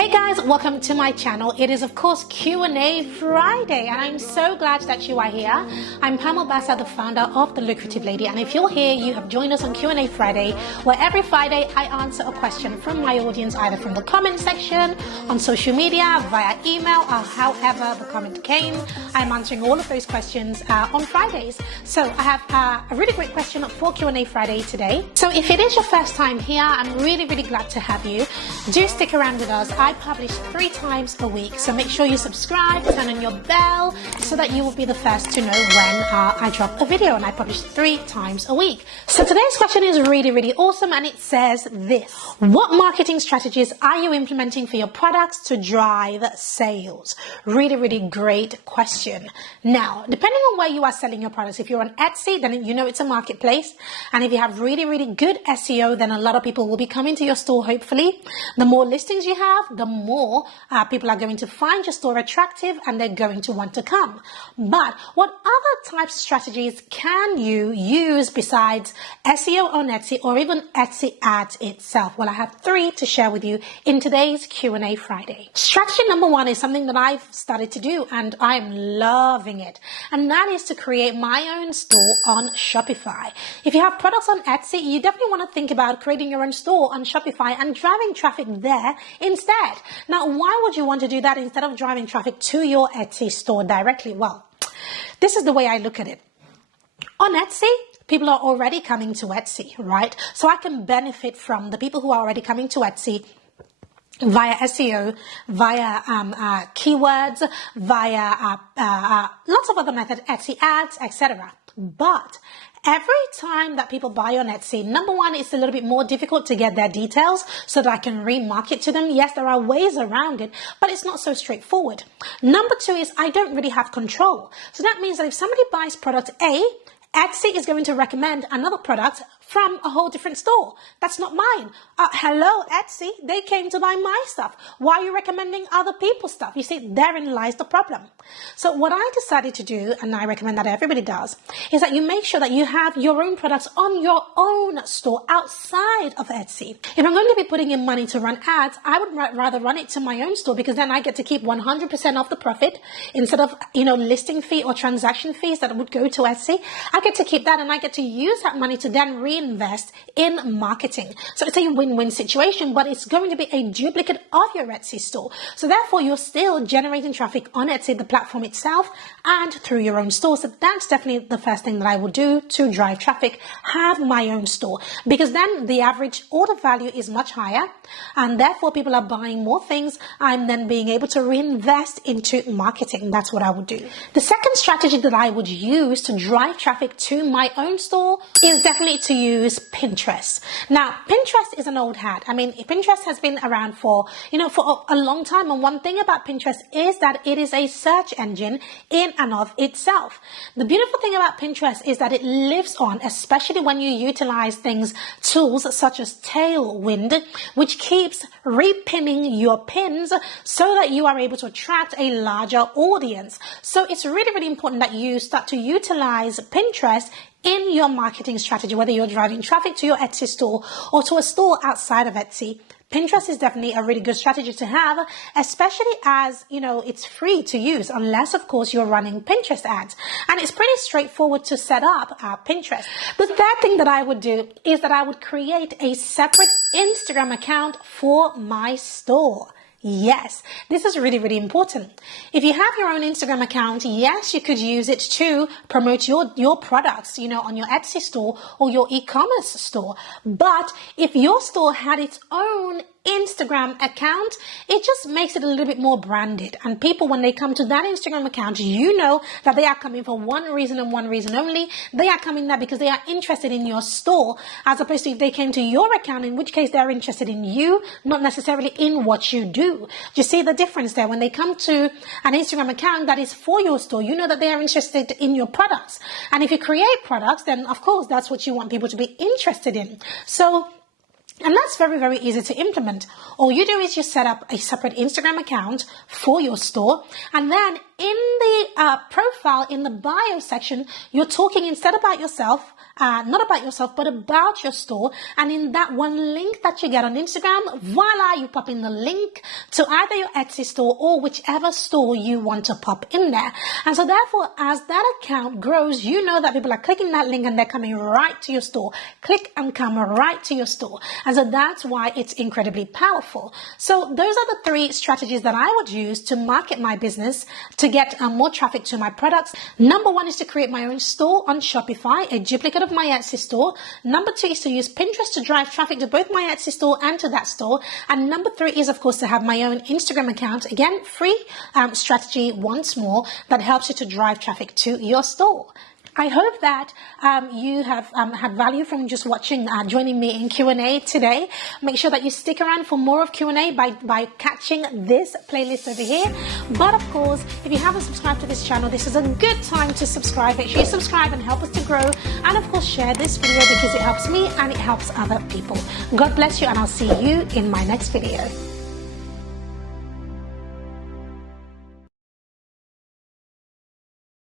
Hey guys, welcome to my channel. It is of course Q&A Friday and I'm so glad that you are here. I'm Pamela Bassa, the founder of The Lucrative Lady, and if you're here, you have joined us on Q&A Friday, where every Friday I answer a question from my audience, either from the comment section, on social media, via email, or however the comment came. I'm answering all of those questions on Fridays. So I have a really great question for Q&A Friday today. So if it is your first time here, I'm really glad to have you. Do stick around with us. I publish 3 times a week, so make sure you subscribe, turn on your bell so that you will be the first to know when I drop a video, and I publish 3 times a week. So today's question is really awesome, and it says this: what marketing strategies are you implementing for your products to drive sales? Really great question. Now, depending on where you are selling your products, if you're on Etsy, then you know it's a marketplace, and if you have really good SEO, then a lot of people will be coming to your store. Hopefully, the more listings you have, the more people are going to find your store attractive and they're going to want to come. But what other types of strategies can you use besides SEO on Etsy or even Etsy ads itself? Well, I have 3 to share with you in today's Q&A Friday. Strategy number 1 is something that I've started to do and I'm loving it. And that is to create my own store on Shopify. If you have products on Etsy, you definitely want to think about creating your own store on Shopify and driving traffic there instead. Now, why would you want to do that instead of driving traffic to your Etsy store directly? Well, this is the way I look at it. On Etsy, people are already coming to Etsy, right? So I can benefit from the people who are already coming to Etsy via SEO, via keywords, via lots of other methods, Etsy ads, etc. But every time that people buy on Etsy, number 1, it's a little bit more difficult to get their details so that I can remarket to them. Yes, there are ways around it, but it's not so straightforward. Number 2 is I don't really have control. So that means that if somebody buys product A, Etsy is going to recommend another product from a whole different store. That's not mine. Hello, Etsy. They came to buy my stuff. Why are you recommending other people's stuff? You see, therein lies the problem. So what I decided to do, and I recommend that everybody does, is that you make sure that you have your own products on your own store outside of Etsy. If I'm going to be putting in money to run ads, I would rather run it to my own store, because then I get to keep 100% of the profit instead of, listing fee or transaction fees that would go to Etsy. I get to keep that, and I get to use that money to then reinvest in marketing. So it's a win-win situation, but it's going to be a duplicate of your Etsy store. So therefore, you're still generating traffic on Etsy, the platform itself, and through your own store. So that's definitely the first thing that I will do to drive traffic, have my own store, because then the average order value is much higher, and therefore people are buying more things. I'm then being able to reinvest into marketing. That's what I would do. The second strategy that I would use to drive traffic to my own store is definitely to use Pinterest. Now, Pinterest is an old hat. I mean, Pinterest has been around for a long time. And one thing about Pinterest is that it is a search engine in and of itself. The beautiful thing about Pinterest is that it lives on, especially when you utilize tools such as Tailwind, which keeps repinning your pins so that you are able to attract a larger audience. So it's really important that you start to utilize Pinterest in your marketing strategy, whether you're driving traffic to your Etsy store or to a store outside of Etsy. Pinterest is definitely a really good strategy to have, especially as, it's free to use, unless, of course, you're running Pinterest ads. And it's pretty straightforward to set up Pinterest. The third thing that I would do is that I would create a separate Instagram account for my store. Yes, this is really important. If you have your own Instagram account, yes, you could use it to promote your products, on your Etsy store or your e-commerce store. But if your store had its own Instagram account, it just makes it a little bit more branded. And people, when they come to that Instagram account, that they are coming for one reason and one reason only. They are coming there because they are interested in your store, as opposed to if they came to your account, in which case they're interested in you, not necessarily in what you do. Do you see the difference there? When they come to an Instagram account that is for your store, you know that they are interested in your products. And if you create products, then of course that's what you want people to be interested in. So And that's very, very easy to implement. All you do is you set up a separate Instagram account for your store. And then in the profile, in the bio section, you're talking instead about yourself, not about yourself, but about your store. And in that one link that you get on Instagram, voila, you pop in the link to either your Etsy store or whichever store you want to pop in there. And so therefore, as that account grows, you know that people are clicking that link and they're coming right to your store. Click and come right to your store. And so that's why it's incredibly powerful. So those are the 3 strategies that I would use to market my business to get more traffic to my products. Number 1 is to create my own store on Shopify, a duplicate of my Etsy store. Number 2 is to use Pinterest to drive traffic to both my Etsy store and to that store. And number 3 is, of course, to have my own Instagram account. Again, free strategy once more that helps you to drive traffic to your store. I hope that you have had value from just watching, joining me in Q&A today. Make sure that you stick around for more of Q&A by catching this playlist over here. But of course, if you haven't subscribed to this channel, this is a good time to subscribe. Make sure you subscribe and help us to grow. And of course, share this video because it helps me and it helps other people. God bless you, and I'll see you in my next video.